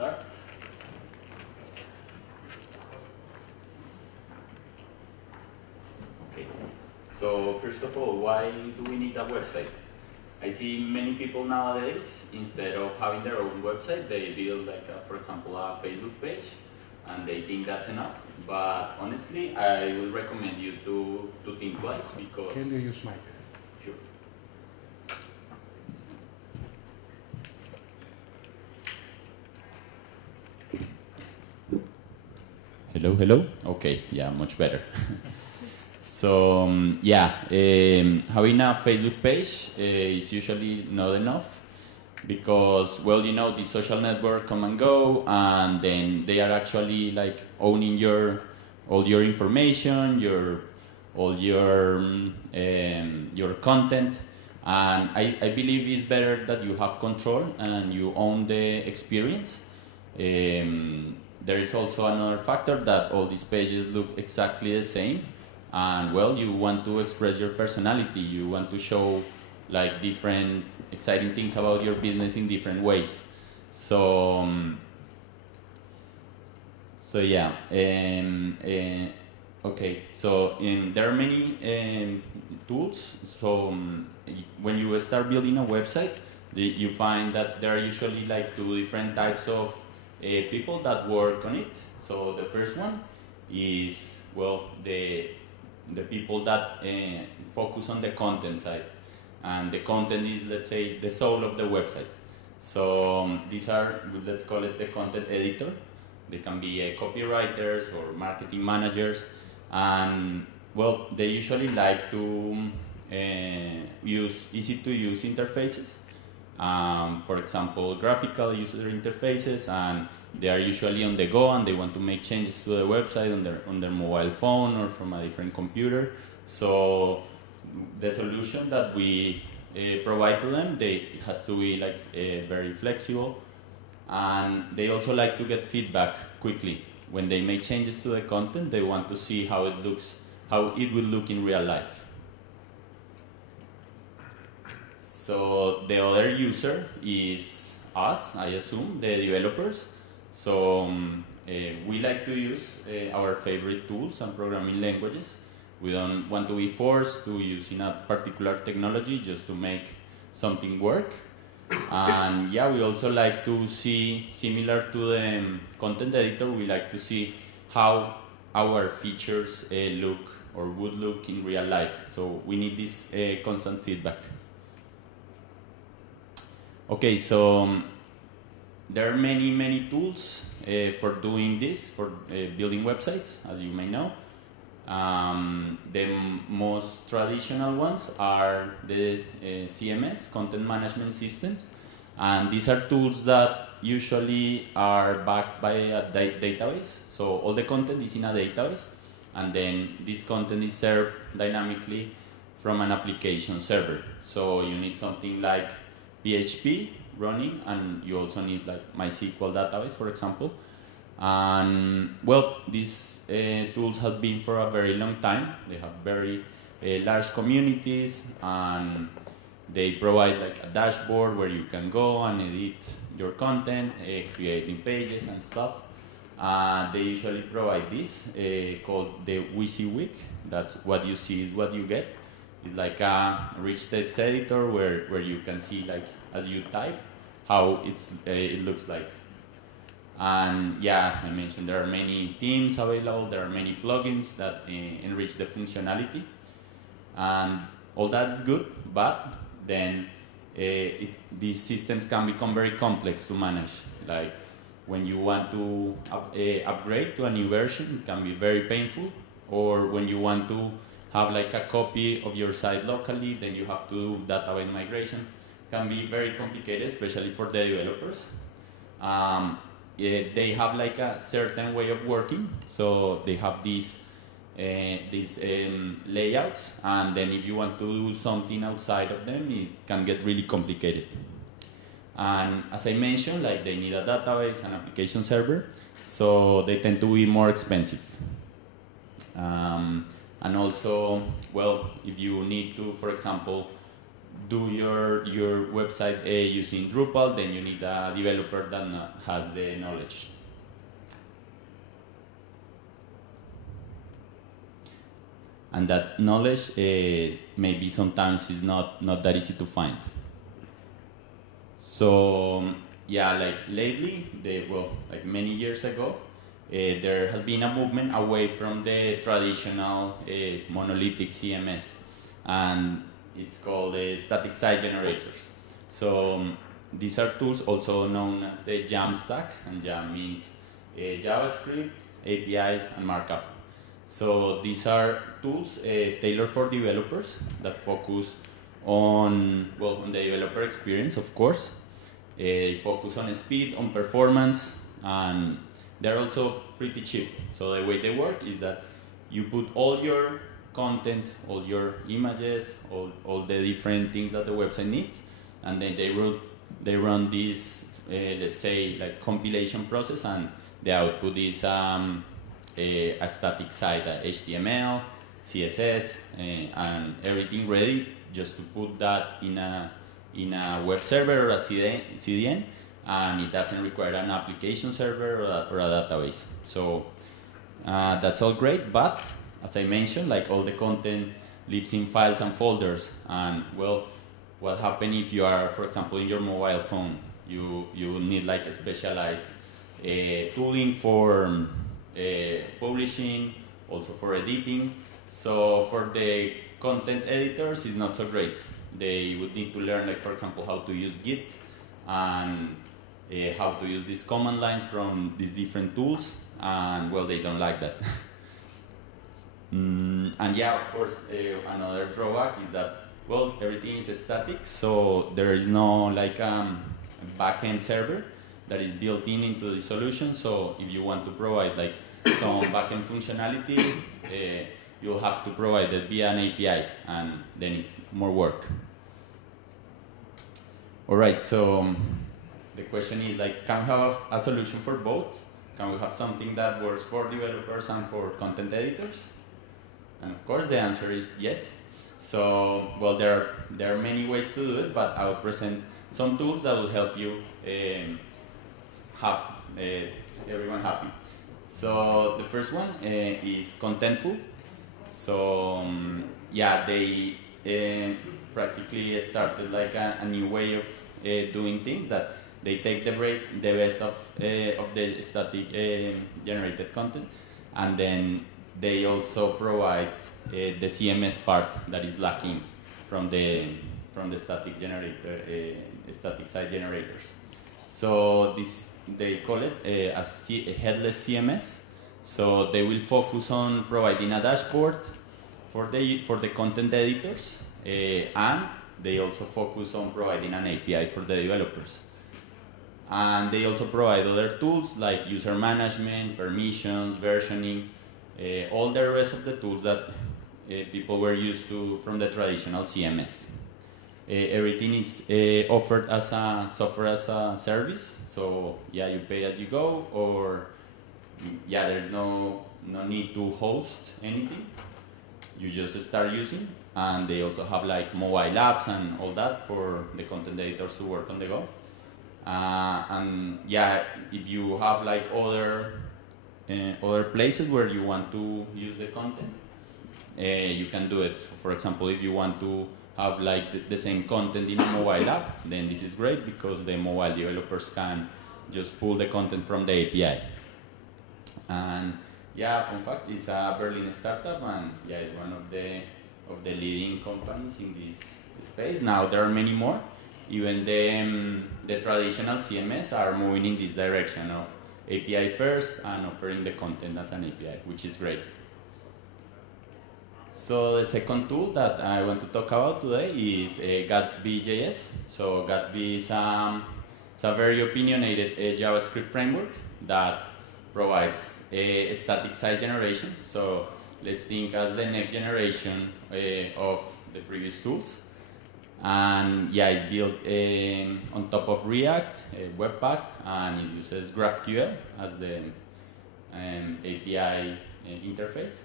start. Okay. So first of all, why do we need a website? I see many people nowadays, instead of having their own website, they build like, for example, a Facebook page, and they think that's enough. But honestly, I would recommend you to think twice, because... Can you use mic? Sure. Hello, hello? Okay, yeah, much better. So, having a Facebook page is usually not enough, because, well, you know, the social network come and go, and then they are actually like owning all your information, all your content, and I believe it's better that you have control and you own the experience. There is also another factor that all these pages look exactly the same, and well, you want to express your personality, you want to show like different exciting things about your business in different ways. So yeah, okay, so there are many tools. So when you start building a website, you find that there are usually like two different types of people that work on it. So the first one is, well, the people that focus on the content side, and the content is, let's say, the soul of the website. So these are, let's call it the content editor. They can be copywriters or marketing managers, and well, they usually like to use easy-to-use interfaces. For example, graphical user interfaces, and they are usually on the go, and they want to make changes to the website on their mobile phone or from a different computer. So the solution that we provide to them, it has to be like very flexible, and they also like to get feedback quickly. When they make changes to the content, they want to see how it looks, how it will look in real life. So the other user is us, I assume, the developers. So we like to use our favorite tools and programming languages. We don't want to be forced to using a particular technology just to make something work. And yeah, we also like to see, similar to the content editor, we like to see how our features look or would look in real life. So we need this constant feedback. Okay, so there are many tools for doing this, for building websites, as you may know. The most traditional ones are the CMS, content management systems, and these are tools that usually are backed by a database. So all the content is in a database, and then this content is served dynamically from an application server. So you need something like PHP running, and you also need like MySQL database, for example. And well, these tools have been for a very long time. They have very large communities, and they provide like a dashboard where you can go and edit your content, creating pages and stuff. They usually provide this called the Wysiwyg. That's what you see is what you get. It's like a rich text editor where you can see, like, as you type, how it looks like. And yeah, I mentioned there are many themes available, there are many plugins that enrich the functionality. And all that is good, but then these systems can become very complex to manage. Like when you want to upgrade to a new version, it can be very painful. Or when you want to have like a copy of your site locally, then you have to do database migration. It can be very complicated, especially for the developers. They have like a certain way of working, so they have these layouts, and then if you want to do something outside of them, it can get really complicated. And as I mentioned, like, they need a database, an application server, so they tend to be more expensive. And also, well, if you need to, for example, do your website using Drupal, then you need a developer that has the knowledge. And that knowledge maybe sometimes is not that easy to find. So yeah, like lately, like many years ago, there has been a movement away from the traditional monolithic CMS, and it's called static site generators. So these are tools also known as the Jamstack, and Jam means JavaScript, APIs, and markup. So these are tools tailored for developers that focus on the developer experience, of course. They focus on speed, on performance, and they're also pretty cheap. So the way they work is that you put all your content, all your images, all the different things that the website needs, and then they run this, let's say, like compilation process, and the output is a static site, HTML, CSS, and everything ready just to put that in a web server or a CDN, and it doesn't require an application server or a database. So that's all great, but as I mentioned, like all the content lives in files and folders, and well, what happens if you are, for example, in your mobile phone, you need like a specialized tooling for publishing, also for editing. So for the content editors, it's not so great. They would need to learn, like, for example, how to use Git and how to use these command lines from these different tools, and well, they don't like that. And yeah, of course, another drawback is that, well, everything is static, so there is no like backend server that is built into the solution. So if you want to provide like some backend functionality, you'll have to provide it via an API, and then it's more work. All right, so the question is, like, can we have a solution for both? Can we have something that works for developers and for content editors? And of course, the answer is yes. So, well, there are many ways to do it, but I will present some tools that will help you have everyone happy. So the first one is Contentful. So yeah, they practically started like a new way of doing things, that they take the best of the static generated content, and then they also provide the CMS part that is lacking from the static site generators. So they call it a headless CMS. So they will focus on providing a dashboard for the content editors, and they also focus on providing an API for the developers. And they also provide other tools like user management, permissions, versioning, all the rest of the tools that people were used to from the traditional CMS. Everything is offered as a software as a service. So yeah, you pay as you go, or yeah, there's no need to host anything. You just start using, and they also have like mobile apps and all that for the content editors to work on the go. And yeah, if you have like other places where you want to use the content, you can do it. So for example, if you want to have like the same content in a mobile app, then this is great because the mobile developers can just pull the content from the API. And yeah, fun fact, it's a Berlin startup, and yeah, it's one of the leading companies in this space. Now there are many more. Even the traditional CMS are moving in this direction of API first and offering the content as an API, which is great. So the second tool that I want to talk about today is GatsbyJS. So Gatsby is a very opinionated JavaScript framework that provides a static site generation. So let's think as the next generation of the previous tools. And yeah, it's built on top of React, Webpack, and it uses GraphQL as the API interface.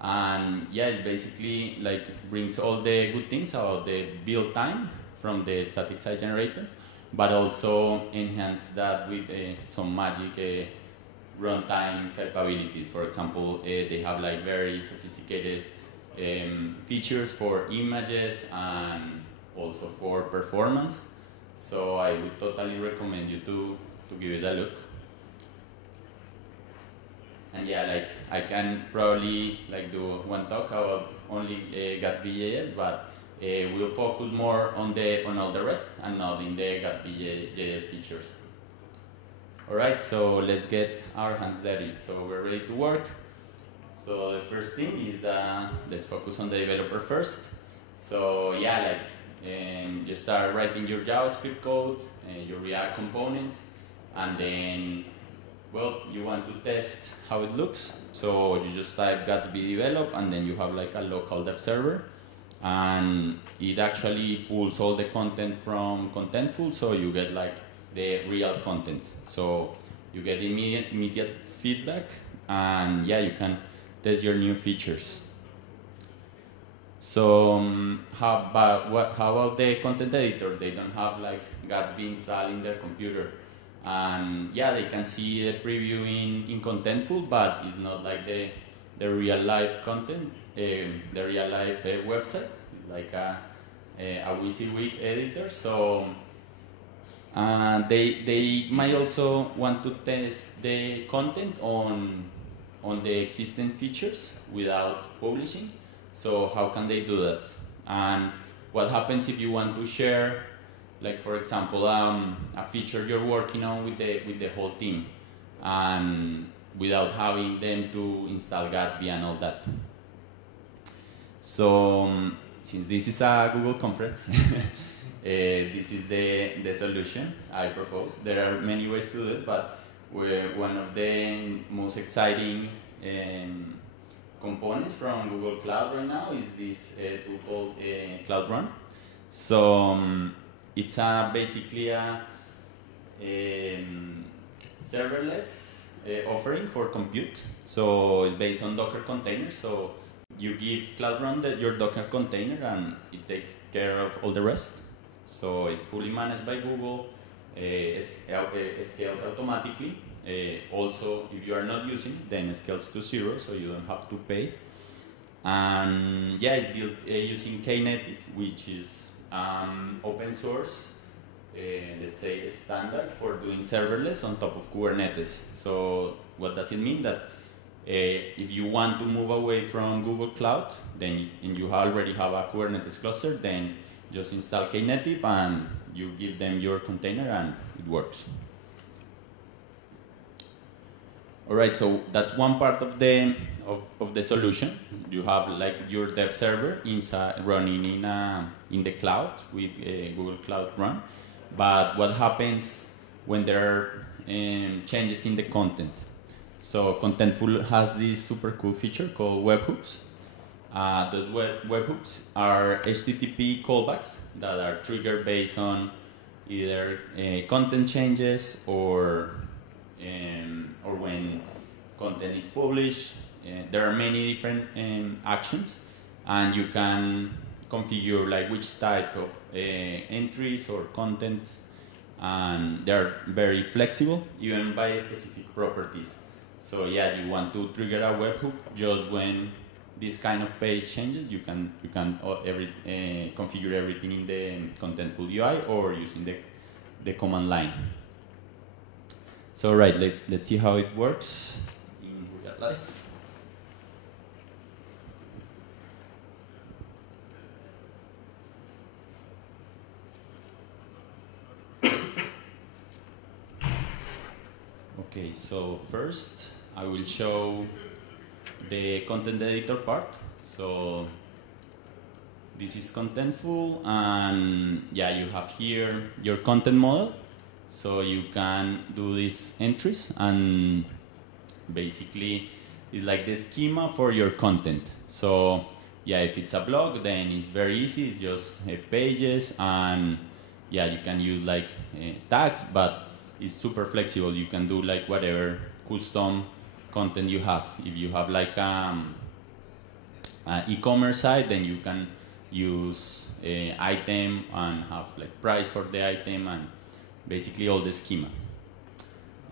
And yeah, it basically like brings all the good things about the build time from the static site generator, but also enhance that with some magic runtime capabilities. For example, they have like very sophisticated features for images and also for performance. So I would totally recommend you to give it a look. And yeah, like I can probably like do one talk about only GatsbyJS, but we'll focus more on all the rest and not in the GatsbyJS features. All right, so let's get our hands dirty. So we're ready to work. So the first thing is that let's focus on the developer first. So yeah, like you start writing your JavaScript code, your React components, and then, well, you want to test how it looks. So you just type Gatsby develop, and then you have like a local dev server, and it actually pulls all the content from Contentful, so you get like the real content. So you get immediate feedback, and yeah, you can test your new features. So how about the content editor? They don't have like Gatsby installed in their computer, and yeah, they can see the preview in Contentful, but it's not like the real life content, the real life website, like a Wysiwyg editor. So they might also want to test the content on the existing features without publishing. So how can they do that? And what happens if you want to share, like for example, a feature you're working on with the whole team, and without having them to install Gatsby and all that? So since this is a Google conference, this is the solution I propose. There are many ways to do it, but one of the most exciting components from Google Cloud right now is this tool called Cloud Run. So it's basically a serverless offering for compute. So it's based on Docker containers. So you give Cloud Run your Docker container, and it takes care of all the rest. So it's fully managed by Google. It scales automatically. Also, if you are not using it, then it scales to 0, so you don't have to pay. And yeah, it's built using Knative, which is open source, let's say a standard for doing serverless on top of Kubernetes. So what does it mean? That if you want to move away from Google Cloud, then and you already have a Kubernetes cluster, then just install Knative and you give them your container and it works. All right, so that's one part of the solution. You have like your dev server inside running in the cloud with Google Cloud Run. But what happens when there are changes in the content? So Contentful has this super cool feature called webhooks. Those webhooks are HTTP callbacks that are triggered based on either content changes or when content is published. There are many different actions, and you can configure like which type of entries or content, and they're very flexible even by specific properties. So yeah, you want to trigger a webhook just when this kind of page changes. You can configure everything in the Contentful UI or using the command line. So right, let's see how it works in real life. Okay, so first I will show the content editor part. So this is Contentful, and yeah, you have here your content model. So you can do these entries, and basically it's like the schema for your content. So yeah, if it's a blog, then it's very easy. It's just pages, and yeah, you can use like tags, but it's super flexible. You can do like whatever custom content you have. If you have like e-commerce site, then you can use item and have like price for the item and basically all the schema.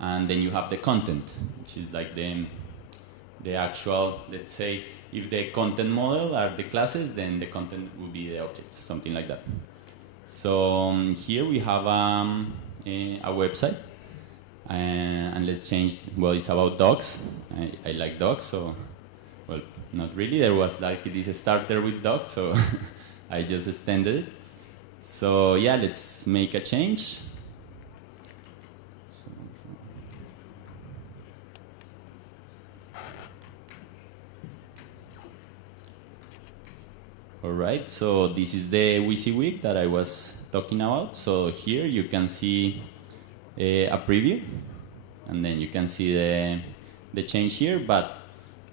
And then you have the content, which is like the actual, let's say, if the content model are the classes, then the content will be the objects, something like that. So here we have a website, and let's change, well, it's about dogs. I like dogs, so, well, not really. There was like this starter with dogs, so I just extended it. So yeah, let's make a change. Alright, so this is the Wysiwyg that I was talking about. So here you can see a preview, and then you can see the change here, but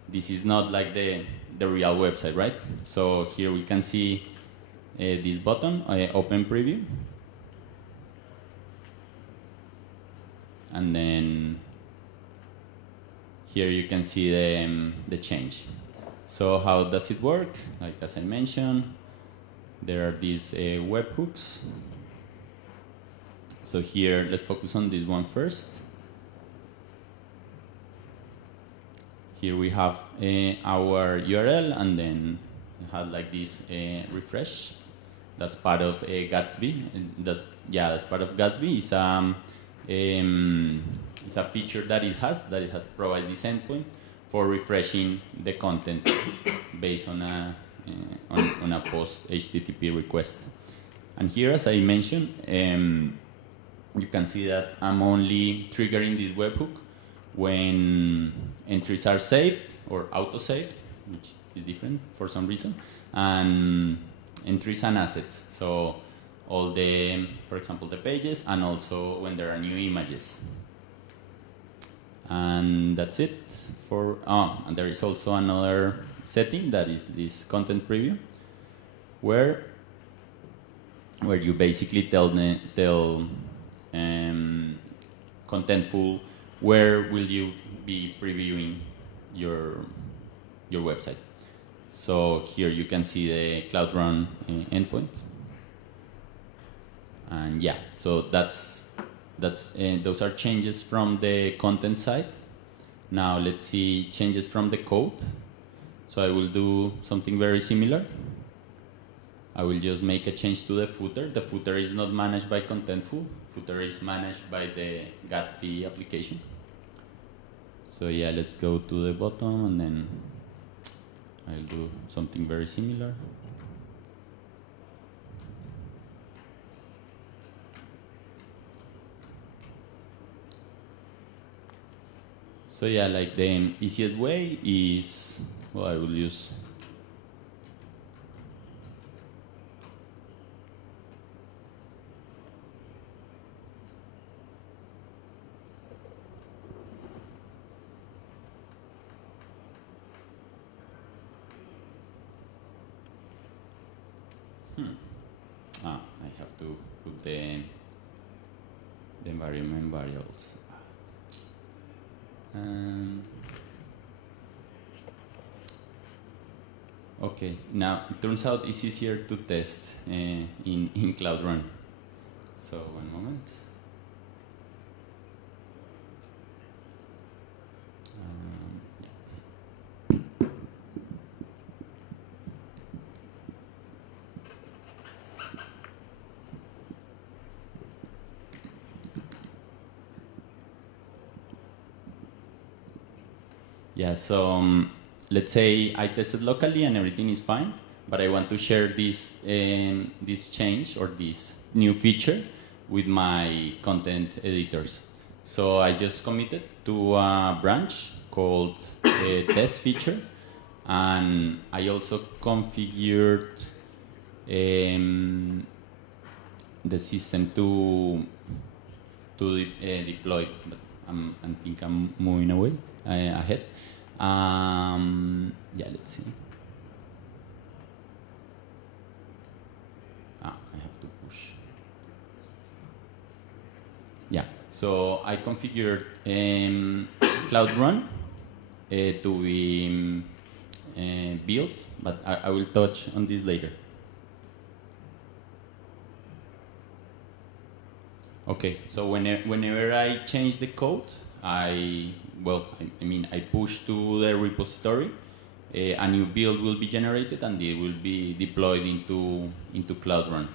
this is not like the real website, right? So here we can see this button, open preview, and then here you can see the change. So how does it work? Like as I mentioned, there are these webhooks. So here, let's focus on this one first. Here we have our URL, and then it has like this refresh. That's part of Gatsby. That's part of Gatsby. It's a feature that it has provided this endpoint for refreshing the content based on a post HTTP request. And here, as I mentioned, you can see that I'm only triggering this webhook when entries are saved or auto-saved, which is different for some reason, and entries and assets. So all for example, the pages, and also when there are new images. And that's it. And there is also another setting that is this content preview, where you basically tell Contentful where will you be previewing your website. So here you can see the Cloud Run endpoint, and yeah, so those are changes from the content side. Now let's see changes from the code. So I will do something very similar. I will just make a change to the footer. The footer is not managed by Contentful. Footer is managed by the Gatsby application. So yeah, let's go to the bottom, and then I'll do something very similar. So yeah, like the easiest way is, well, I will use I have to put the environment variables. Okay, now it turns out it's easier to test in Cloud Run. So one moment. Yeah, so let's say I tested locally and everything is fine, but I want to share this change or this new feature with my content editors. So I just committed to a branch called test feature, and I also configured the system to deploy. I think I'm moving away ahead. Yeah, let's see. I have to push. Yeah, so I configured Cloud Run to be build, but I will touch on this later. Okay, so whenever I change the code, I push to the repository, a new build will be generated and it will be deployed into Cloud Run.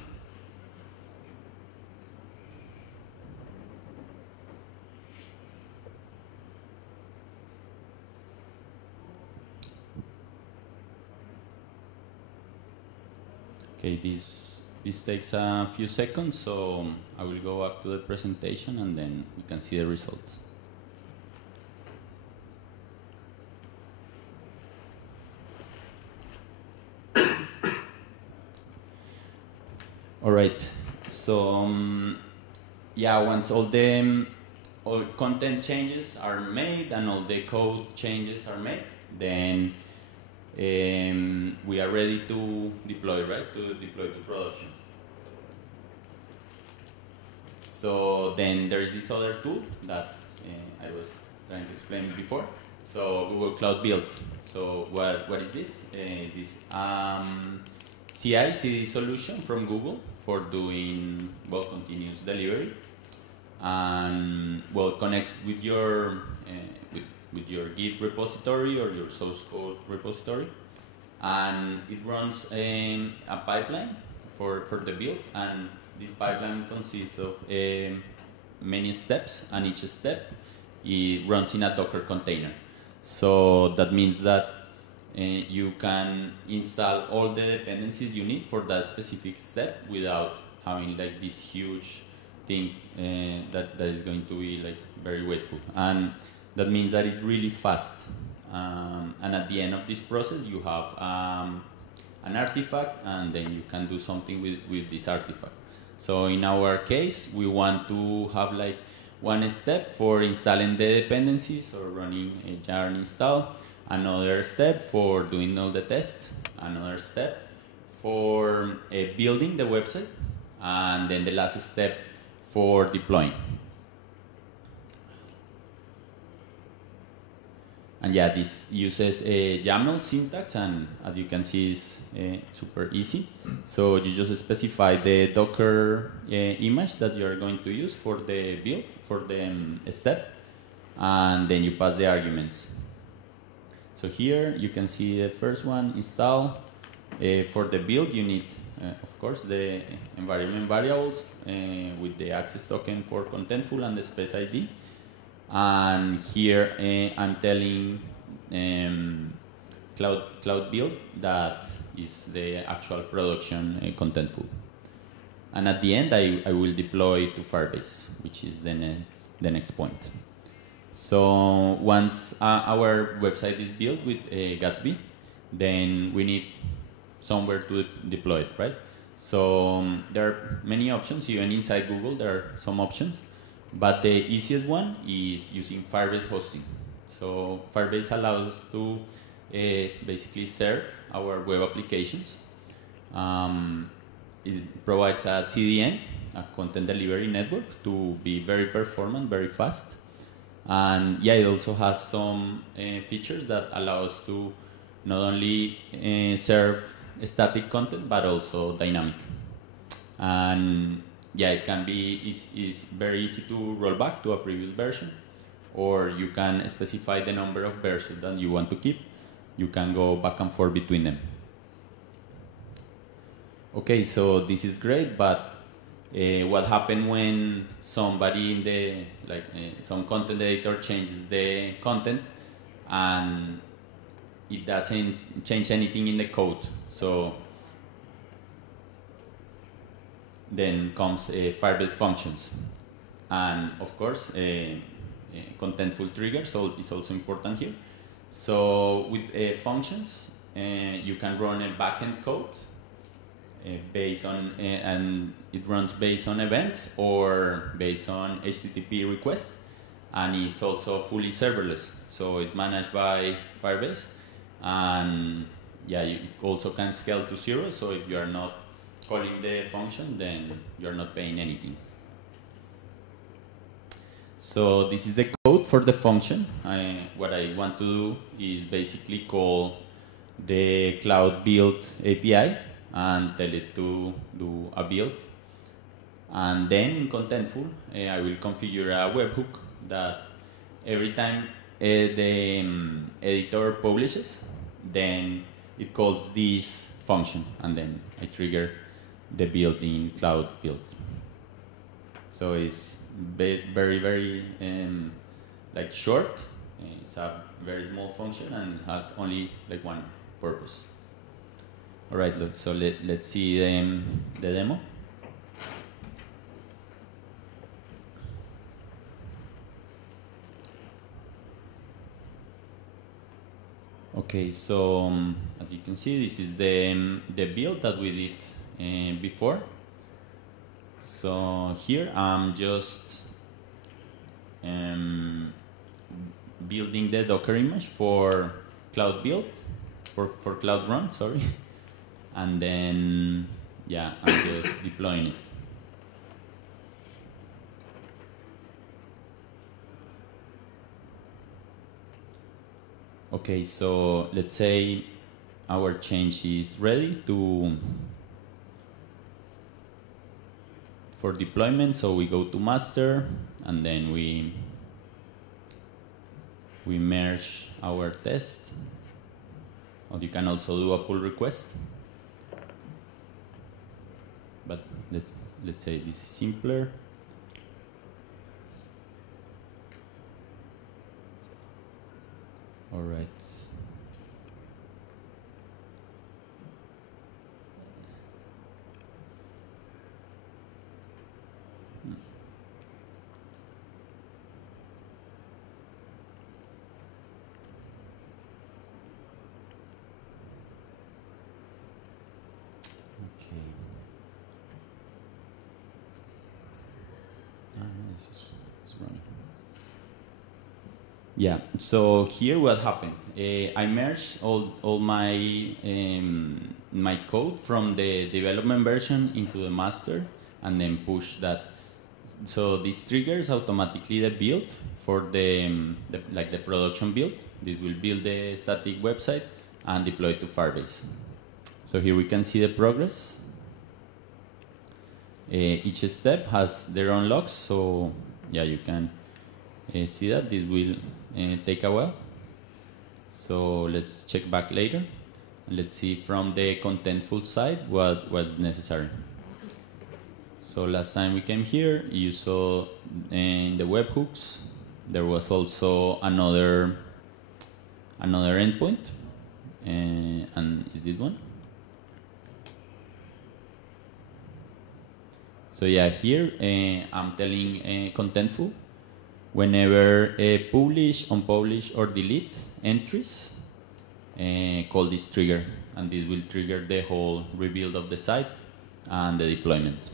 Okay, this takes a few seconds, so I will go back to the presentation and then we can see the results. All right, so yeah, once all content changes are made and all the code changes are made, then we are ready to deploy, right? To deploy to production. So then there's this other tool that I was trying to explain before. So Google Cloud Build. So what is this? This CI/CD solution from Google for doing continuous delivery, and connects with your with your Git repository or your source code repository, and it runs a pipeline for the build, and this pipeline consists of many steps, and each step it runs in a Docker container. So that means that you can install all the dependencies you need for that specific step without having like this huge thing that is going to be like very wasteful. And that means that it's really fast. And at the end of this process, you have an artifact, and then you can do something with this artifact. So in our case, we want to have like one step for installing the dependencies or running a yarn install, another step for doing all the tests, another step for building the website, and then the last step for deploying. And yeah, this uses a YAML syntax, and as you can see, it's super easy. So you just specify the Docker image that you are going to use for the build, for the step, and then you pass the arguments. So here you can see the first one, install. For the build, you need, of course, the environment variables with the access token for Contentful and the space ID. And here I'm telling Cloud Build that is the actual production Contentful. And at the end, I will deploy to Firebase, which is the next point. So once our website is built with Gatsby, then we need somewhere to deploy it, right? So there are many options. Even inside Google, there are some options. But the easiest one is using Firebase Hosting. So Firebase allows us to basically serve our web applications. It provides a CDN, a content delivery network, to be very performant, very fast. And yeah, it also has some features that allow us to not only serve static content, but also dynamic. And yeah, it can be is very easy to roll back to a previous version, or you can specify the number of versions that you want to keep. You can go back and forth between them. Okay, so this is great, but what happens when somebody in the some content editor changes the content and it doesn't change anything in the code? So then comes Firebase functions, and of course Contentful triggers is also important here. So with functions, you can run a backend code based on and it runs based on events or based on HTTP requests, and it's also fully serverless. So it's managed by Firebase, and yeah, it also can scale to 0. So if you are not calling the function, then you're not paying anything. So this is the code for the function. What I want to do is basically call the cloud build API and tell it to do a build. And then in Contentful, I will configure a webhook that every time the editor publishes, then it calls this function, and then I trigger the build in cloud build. So it's very, very like short. It's a very small function and it has only like one purpose. All right, look. So let's see the demo. Okay, so as you can see, this is the build that we did before. So here I'm just building the Docker image for cloud build, for cloud run, sorry, and then yeah, I'm just deploying it. Okay, so let's say our change is ready for deployment. So we go to master, and then we merge our test. Or you can also do a pull request. But let's say this is simpler. All right. Yeah, so here what happened, I merged all my my code from the development version into the master and then push that. So this triggers automatically the build for the production build. It will build the static website and deploy to Firebase. So here we can see the progress. Each step has their own logs, so yeah, you can see that this will take a while. So let's check back later. Let's see from the Contentful side what's necessary. So last time we came here, you saw in the webhooks there was also another endpoint, and is this one? So yeah, here I'm telling Contentful, whenever publish, unpublish, or delete entries, call this trigger, and this will trigger the whole rebuild of the site and the deployment.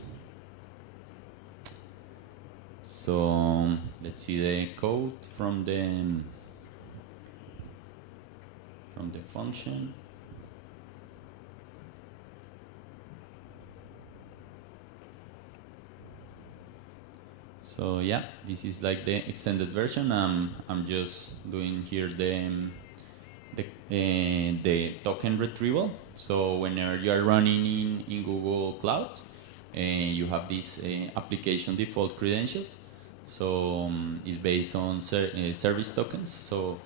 So let's see the code from the function. So yeah, this is like the extended version. I'm just doing here the token retrieval. So whenever you are running in Google Cloud, you have this application default credentials. So it's based on service tokens. So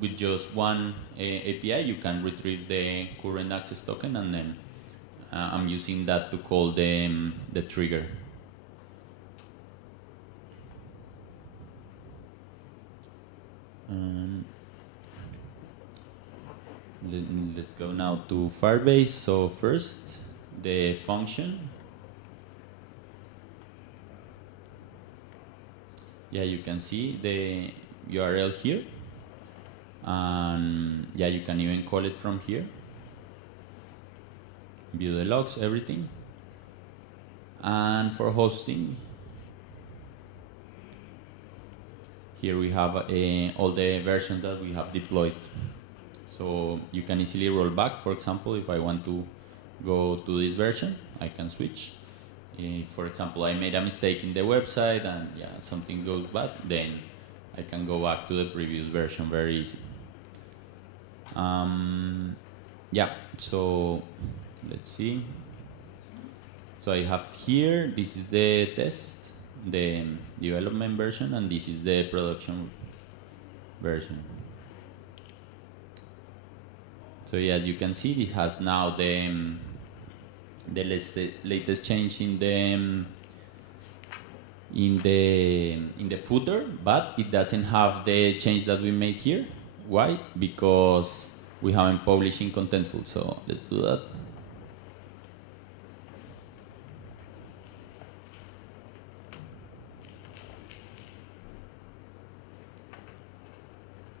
with just one API, you can retrieve the current access token, and then I'm using that to call the trigger. Let's go now to Firebase. So first, the function. Yeah, you can see the URL here. And yeah, you can even call it from here. View the logs, everything. And for hosting, here we have all the versions that we have deployed. So you can easily roll back. For example, if I want to go to this version, I can switch. If, for example, I made a mistake in the website and yeah, something goes bad, then I can go back to the previous version very easy. yeah, so let's see. So I have here, this is the test, the development version, and this is the production version. So yeah, as you can see, it has now the latest change in the footer, but it doesn't have the change that we made here. Why? Because we haven't published in Contentful. So let's do that.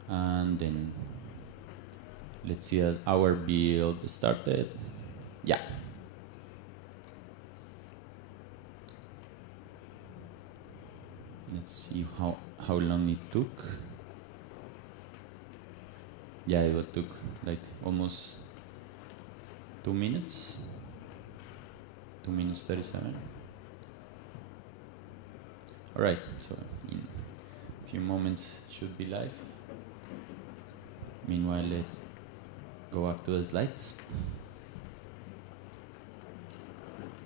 And then let's see that our build started. Yeah. Let's see how long it took. Yeah, it took like almost 2 minutes. 2 minutes 37. All right, so in a few moments should be live. Meanwhile, let's go back to the slides.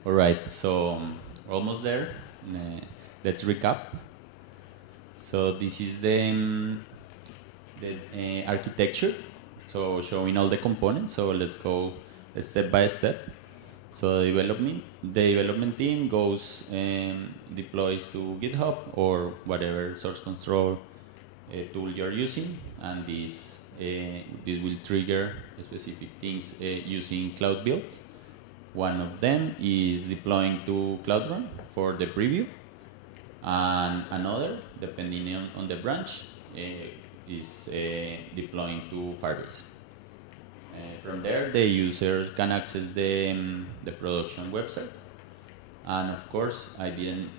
All right, so almost there. Let's recap. So this is the architecture, so showing all the components. So let's go step by step. So the development team goes and deploys to GitHub or whatever source control tool you're using, and this will trigger specific things using Cloud Build. One of them is deploying to Cloud Run for the preview, and another, depending on the branch, is deploying to Firebase. From there, the users can access the production website, and of course, I didn't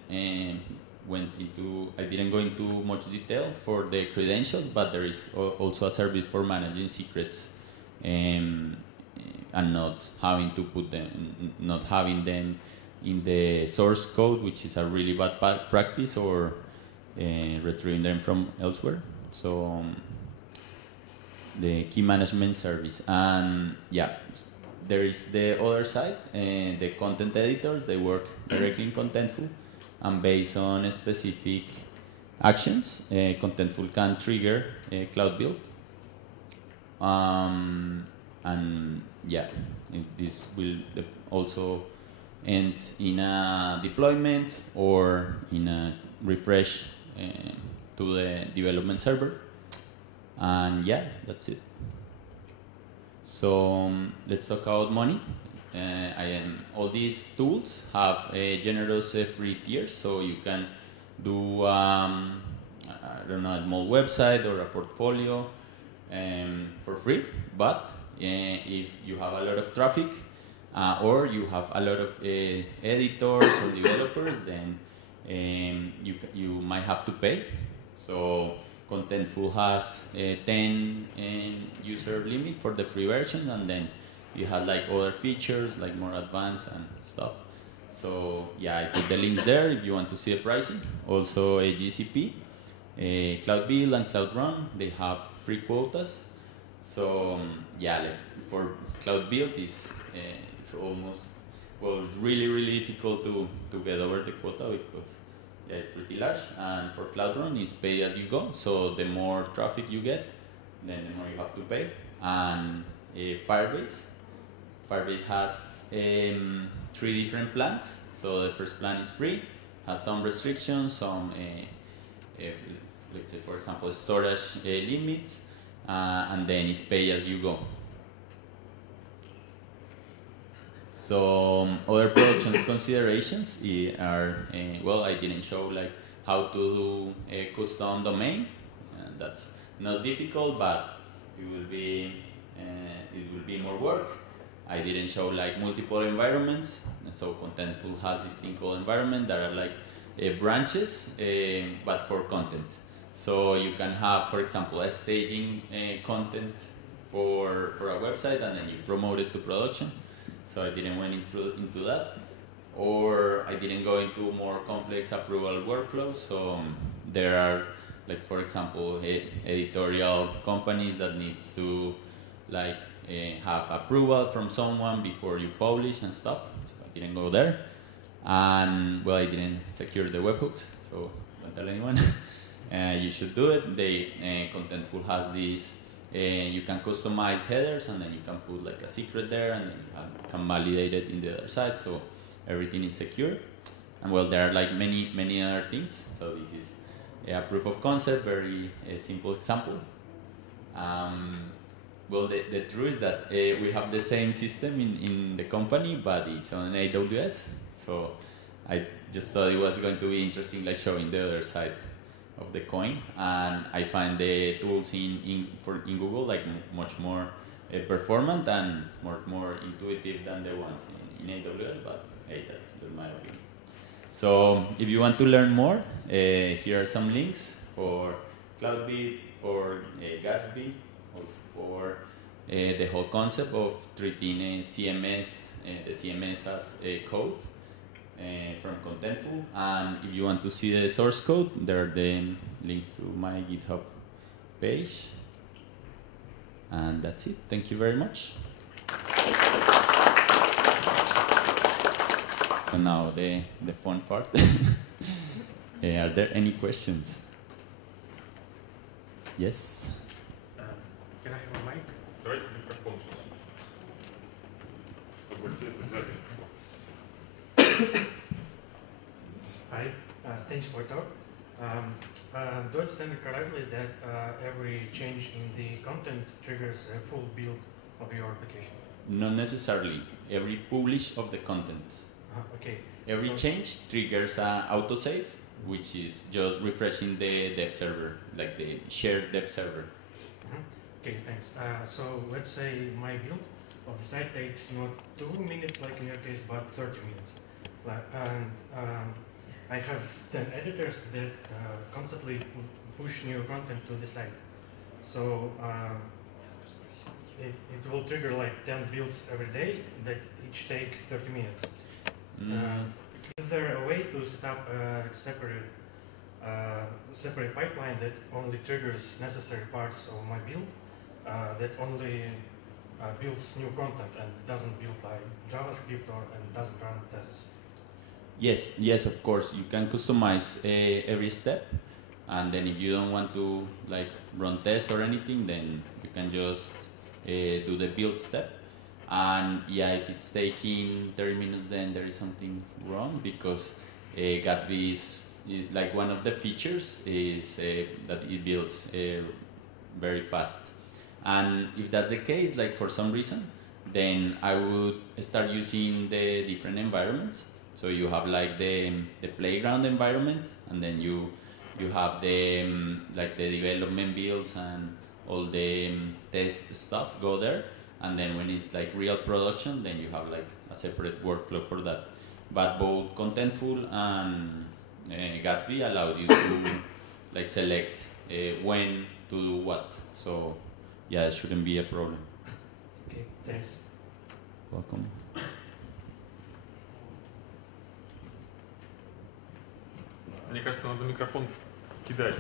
go into much detail for the credentials, but there is also a service for managing secrets and not having to put them, not having them in the source code, which is a really bad practice, or retrieving them from elsewhere. So the key management service, and yeah, there is the other side, the content editors. They work directly in Contentful, and based on specific actions, Contentful can trigger a Cloud Build. And yeah, this will also end in a deployment or in a refresh to the development server. And yeah, that's it. So let's talk about money. All these tools have a generous free tiers, so you can do I don't know, a small website or a portfolio for free. But if you have a lot of traffic or you have a lot of editors or developers, then you might have to pay. So Contentful has a 10 user limit for the free version, and then you have like other features like more advanced and stuff. So yeah, I put the links there if you want to see the pricing. Also a GCP, Cloud Build and Cloud Run, they have free quotas. So yeah, like for Cloud Build it's almost, well, it's really difficult to get over the quota because yeah, it's pretty large. And for Cloud Run, it's pay as you go. So the more traffic you get, then the more you have to pay. And Firebase has 3 different plans. So the first plan is free, has some restrictions, some let's say for example storage limits, and then it's pay as you go. So other production considerations are, well, I didn't show like how to do a custom domain. That's not difficult, but it will be more work. I didn't show like multiple environments. So Contentful has this thing called environment that are like branches, but for content. So you can have, for example, a staging content for a website, and then you promote it to production. So I didn't went into that, or I didn't go into more complex approval workflows. So there are, like for example, editorial companies that needs to like have approval from someone before you publish and stuff. So I didn't go there, and well, I didn't secure the webhooks, so don't tell anyone. You should do it. Contentful has this. You can customize headers, and then you can put like a secret there, and then you can validate it in the other side, so everything is secure. And well, there are like many other things. So this is a proof of concept, very simple example. Well, the truth is that we have the same system in the company, but it's on AWS. So I just thought it was going to be interesting, like showing the other side of the coin. And I find the tools in Google like much more performant and much more intuitive than the ones in AWS. But hey, that's my opinion. So if you want to learn more, here are some links for Cloudbeat, for Gatsby, also for the whole concept of treating CMS, the CMS as a code from Contentful. And if you want to see the source code, there are the links to my GitHub page. And that's it. Thank you very much. So now the fun part. Are there any questions? Yes? Can I have a mic? Давайте микрофон сейчас. Чтобы все это запись. Hi, thanks for talk. Do I understand it correctly that every change in the content triggers a full build of your application? Not necessarily. Every publish of the content. Okay. Every change triggers an autosave, which is just refreshing the dev server, like the shared dev server. Okay, thanks. So let's say my build of the site takes not 2 minutes like in your case, but 30 minutes. And I have 10 editors that constantly push new content to the site. So it will trigger like 10 builds every day that each take 30 minutes. Is there a way to set up a separate pipeline that only triggers necessary parts of my build, that only builds new content and doesn't build like JavaScript and doesn't run tests? Yes, of course. You can customize every step, and then if you don't want to like run tests or anything, then you can just do the build step. And yeah, if it's taking 30 minutes, then there is something wrong, because Gatsby is like one of the features is that it builds very fast. And if that's the case, like for some reason, then I would start using the different environments. So you have like the playground environment, and then you have the like the development builds and all the test stuff go there. And then when it's like real production, then you have like a separate workflow for that. But both Contentful and Gatsby allow you to like select when to do what. So yeah, it shouldn't be a problem. Okay, thanks. Welcome. Мне кажется, надо микрофон кидать.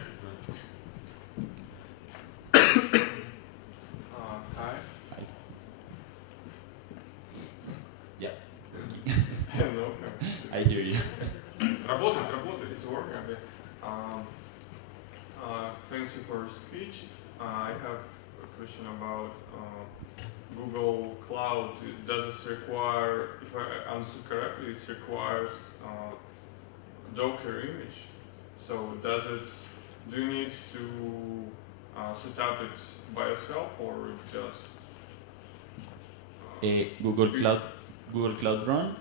Hi. Hi. Yeah. Hello. I hear you. Работает. It's working. Okay. Thanks for your speech. I have a question about Google Cloud. Does it require, if I understood correctly, it requires Docker image. So do you need to set up it by yourself, or just Google Cloud Run? Google Cloud?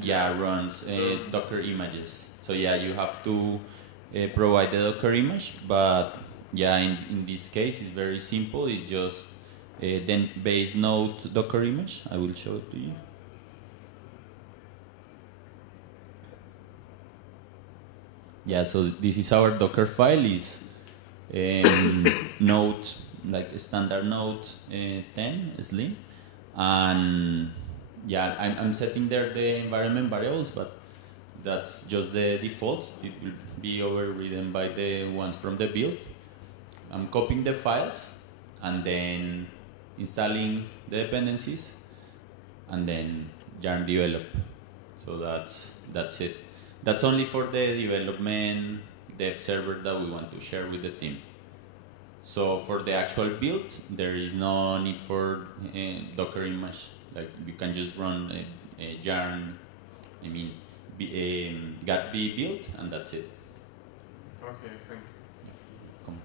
Yeah, runs Docker images. So yeah, you have to provide the Docker image, but yeah, in this case it's very simple. It's just then base node Docker image. I will show it to you. Yeah, so this is our Docker file. Is node, like a standard node 10 slim, and yeah, I'm setting there the environment variables, but that's just the defaults. It will be overridden by the ones from the build. I'm copying the files, and then installing the dependencies, and then yarn develop. So that's it. That's only for the development dev server that we want to share with the team. So for the actual build, there is no need for Docker image. Like you can just run a yarn, Gatsby build, and that's it. Okay, thank you. Come.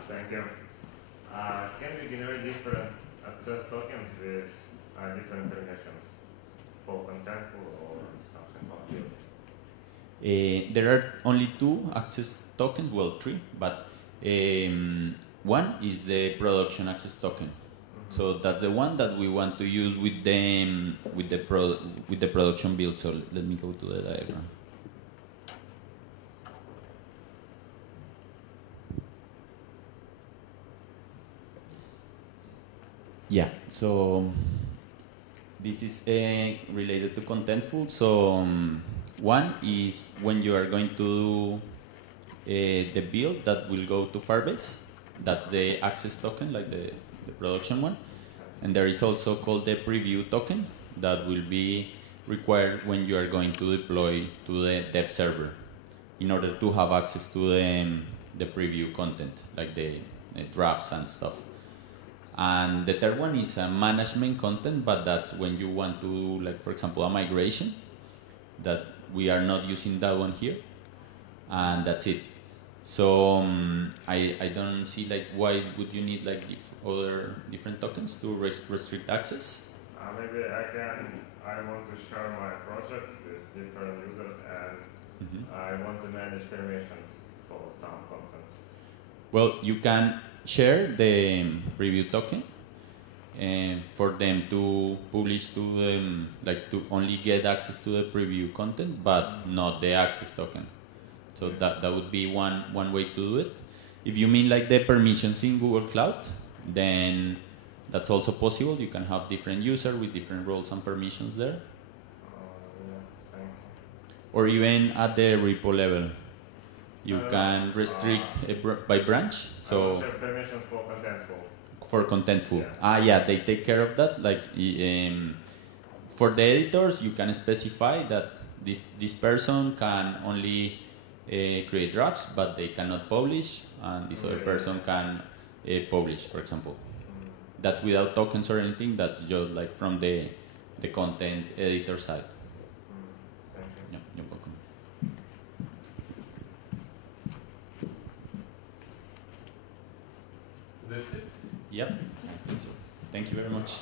Thank you. Can we generate different access tokens with different permissions for Contentful or something like that? There are only 2 access tokens, well 3, but one is the production access token. So that's the one that we want to use with the production build. So let me go to the diagram. Yeah, so this is related to Contentful. So one is when you are going to do the build that will go to Firebase. That's the access token, like the production one. And there is also called the preview token that will be required when you are going to deploy to the dev server in order to have access to the preview content, like the drafts and stuff. And the third one is a management content, but that's when you want to do, like, for example, a migration, that we are not using that one here. And that's it. So I don't see like why would you need like other different tokens to restrict access. Maybe I want to share my project with different users and I want to manage permissions for some content. Well, you can share the preview token for them to publish to them, like to only get access to the preview content, but not the access token. So that would be one way to do it. If you mean like the permissions in Google Cloud, then that's also possible. You can have different users with different roles and permissions there. Yeah, thank you. Or even at the repo level, you can restrict by branch. So I have permissions for Contentful. For Contentful. Yeah. Yeah, they take care of that. Like for the editors, you can specify that this person can only create drafts, but they cannot publish, and this other person can publish, for example. That's without tokens or anything. That's just like from the content editor side. Thank you. Yeah, you're welcome. That's it? Yep, I think so. Thank you very much.